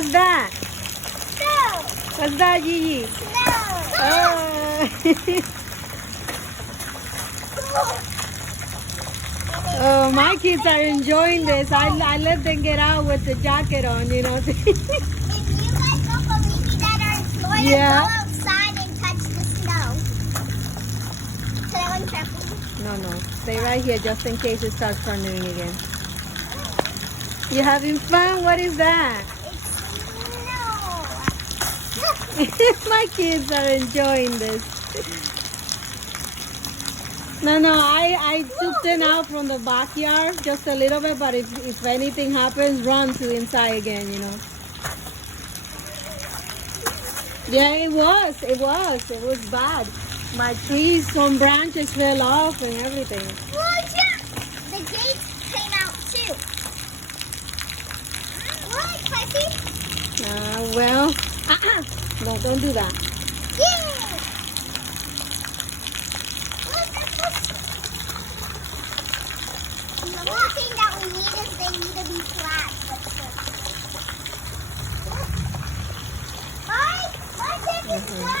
What's that? Snow. What's that, Gigi? Snow. Oh. Oh, my kids are enjoying this. I let them get out with the jacket on, you know. If you guys don't believe me that are in Florida, Yeah. go outside and touch the snow. Should I untrap you? No. Stay right here just in case it starts thundering again. You having fun? What is that? It's snow. My kids are enjoying this. No, I took them out from the backyard just a little bit, but if anything happens, run to inside again, you know. Yeah, it was bad. My trees, some branches fell off and everything. Watch out! The gates came out too. What, Pipey? Well, no, don't do that. Yeah! The one thing that we need is they need to be flat. Why? Why is it this wet?